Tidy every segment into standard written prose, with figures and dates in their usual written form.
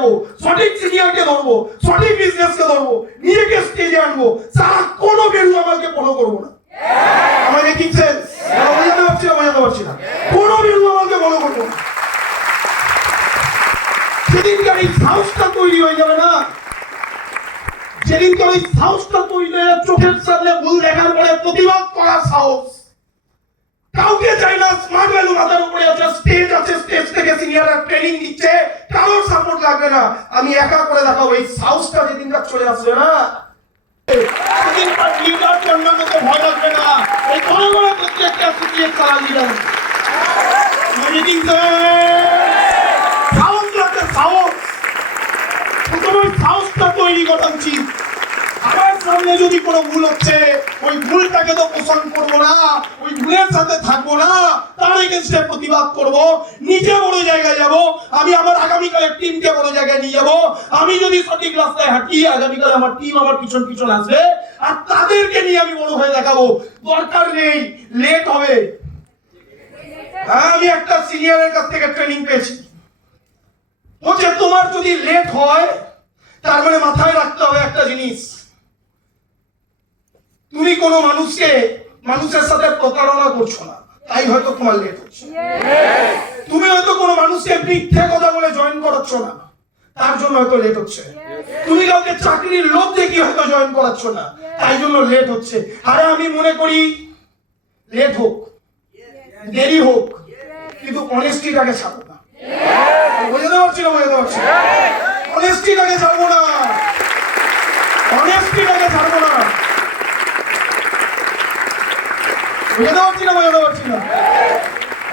যাব, সঠিক সিনিয়রকে ধরবো, সঠিক বিজনেসকে ধরবো, নিজেকে স্টেজে আনবো, সারা কোনো বেরু আমাকে ফলো করবো না। আমাকে কি সেন্স বোঝাতে পারছি না, কোনো বেরু আমাকে ফলো করবো না। সেদিনকার এই সাহসটা তৈরি হয়ে যাবে না, যেদিনকার এই সাহসটা তৈরি হয়ে চোখের সামনে ভুল দেখার পরে প্রতিবাদ করার সাহস, কাউকে চাই না। স্মার্ট ভ্যালু মাথার উপরে আছে, স্টেজ আছে, স্টেজ থেকে সিনিয়ররা ট্রেনিং দিচ্ছে, কারোর সাপোর্ট লাগবে না, আমি একা করে দেখাবো। এই সাহসটা যেদিনকার চলে আসবে না, সেদিনকার লিডার জন্মের মতো ভয় লাগবে না। এই ঘরে ঘরে প্রত্যেকটা সিনিয়র তারা লিডার। সাহস লাগবে, সাহস। প্রথমে সাহসটা তৈরি করা উচিত। আমার সামনে যদি কোনো ভুল হচ্ছে, ওই ভুলটাকে তো পোষণ করবো না, ওই ভুলের সাথে থাকবো না, তার এগেইনস্টে প্রতিবাদ করব, নিজে বড় জায়গায় যাব। আমি আমার আগামীকালের টিমকে বড় জায়গায় নিয়ে যাব। আমি যদি সঠিক রাস্তায় হাঁটি, আগামীকাল আমার টিম আমার পিছন পিছন আসবে, আর তাদেরকে নিয়ে আমি বড় হয়ে দেখাবো। দরকার নেই লেট হবে। আমি একটা সিনিয়রের কাছ থেকে ট্রেনিং পেয়েছি, বলছে তোমার যদি লেট হয়, তার মানে মাথায় রাখতে হবে একটা জিনিস, তুমি কোনো মানুষের সাথে প্রতারণা করছো না, তাই হয়তো তোমার লেট হচ্ছে। তুমি হয়তো কোনো মানুষকে মিথ্যে কথা বলে জয়েন করাচ্ছ না, তার জন্য হয়তো লেট হচ্ছে। তুমি কাউকে চাকরির লোভ দেখিয়ে হয়তো জয়েন করাচ্ছ না, তাই জন্য লেট হচ্ছে। আরে আমি মনে করি লেট হোক, দেরি হোক, কিন্তু অনেস্টিটাকে ছাড়বো না। বোঝাতে পারছি না? অনেস্টিটাকে ছাড়বো না, অনেস্টিটাকে ছাড়বো না।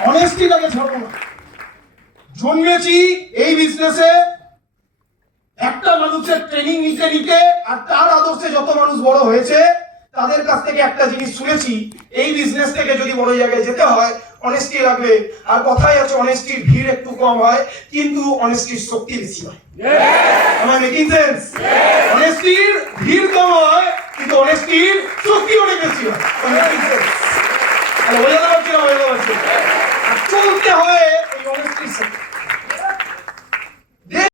অনেস্টিটাকে ছাড়বো না। জন্মেছি এই বিজনেসে একটা মানুষের ট্রেনিং নিতে নিতে, আর তার আদর্শে যত মানুষ বড় হয়েছে তাদের কাছ থেকে একটা জিনিস শুনেছি, এই বিজনেস থেকে যদি বড় জায়গায় যেতে হয় অনেস্টি লাগবে। আর কথাই আছে, অনেস্টির ভিড় একটু কম হয়, কিন্তু অনেস্টির শক্তি বেশি হয়। আমার মেকিং সেন্স? অনেস্টির ভিড় কম হয়, কিন্তু অনেস্টির শক্তি অনেক বেশি হয়। Making sense? চলতে হয়